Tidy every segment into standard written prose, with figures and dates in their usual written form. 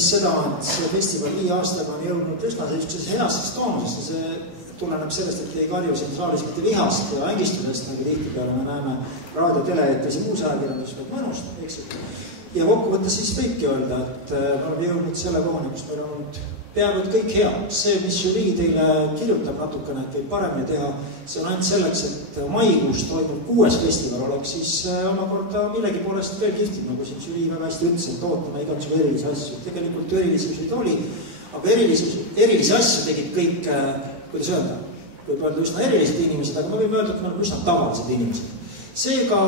siis seda, et see festival 5 aastaga on jõudnud üsna heasse toonusest ja see tuleneb sellest, et ei karju siin saalis mitte vihast ja ängistusest, nagu tihtipeale me näeme raadio, teleeetris ja muus ajakirjandus, vaid mõnust, eks. Ja kokkuvõttes siis võibki öelda, et me oleme jõudnud selle kohani, kus meil on olnud peaaegu et kõik hea. See, mis žürii teile kirjutab natukene, et võib paremini teha, see on ainult selleks, et maikuus toimub 6. festival oleks siis omakorda millegi poolest veel kihvtim, nagu siin žürii väga hästi ütles, et ootame igatsu erilisi asju. Tegelikult erilisi žürid oli, aga erilisi asju tegid kõik, kuidas öelda, võib öelda üsna erilised inimesed, aga me võime öelda, et me oleme üsna tavalised inimesed. Seega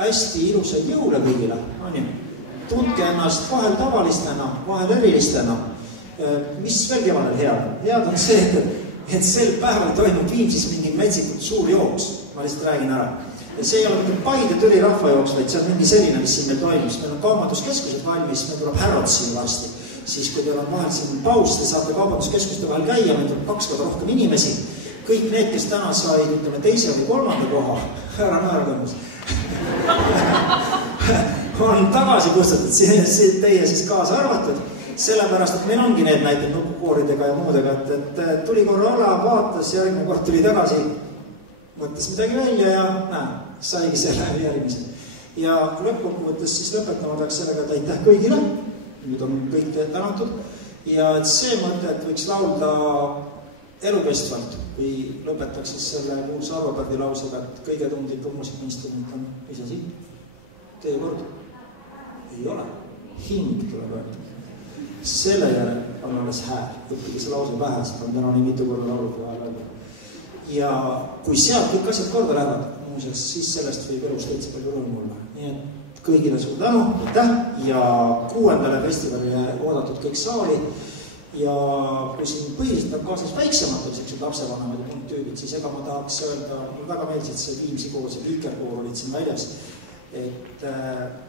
hästi ilusaid jõule kõigile, on ju. Tundke ennast vahel tavalistena, vahel erilistena. Mis veel kevadel head? Head on see, et sel päeval toimub Viimsis mingi metsikult suur jooks. Ma lihtsalt räägin ära. Ja see ei ole mitte Paide Türi rahvajooks, vaid see on mingi selline, mis siin meil toimus. Meil on kaubanduskeskused valmis, meil tuleb härrad siin varsti. Siis kui teil on vahel siin paus, te saate kaubanduskeskuste vahel käia, meil tuleb 2 korda rohkem inimesi. Kõik need, kes täna said, ütleme, 2. või 3. koha, ära naeragõngus, on tagasi kustutud, teie siis kaasa arvatud. Sellepärast, et meil ongi need näited nupukooridega ja muudega, et tuli korra ala, vaatas, järgmine kord tuli tagasi, mõttes midagi välja ja saigi selle järgmise. Ja lõppkokkuvõttes siis lõpetama peaks sellega, et aitäh kõigile, nüüd on kõik tänatud, ja et see mõte, et võiks laulda elukestvalt, kui lõpetaks siis selle kuulsa Arvo-Pärdi lausega, et kõige tundlikum muusikainstrument on, mis asi? Teie kord? Ei ole. Hing tuleb öelda. Selle järel on alles hääl, õppige see lause pähe, seda on täna nii mitu korda laulud vahel öelda. Ja kui sealt kõik asjad korda lähevad, muuseas, siis sellest võib elus täitsa palju rõõmu olla. Nii et kõigile suur tänu, aitäh, ja 6. festivalile oodatud kõik saali. Ja kui siin põhiliselt on kaasas väiksemad sellised lapsevanemad ja tüübid, siis ega ma tahaks öelda, mul väga meeldis, et see Viimsi kool, see Viikerkool olid siin väljas. Et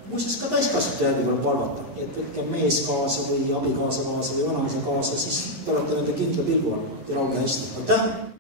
muuseas ka täiskasvate järgi tuleb valvata, et võtke mees kaasa või abikaasa kaasa või vanaisa kaasa, siis te olete nende kindla pilgu all ja lauge hästi. Aitäh!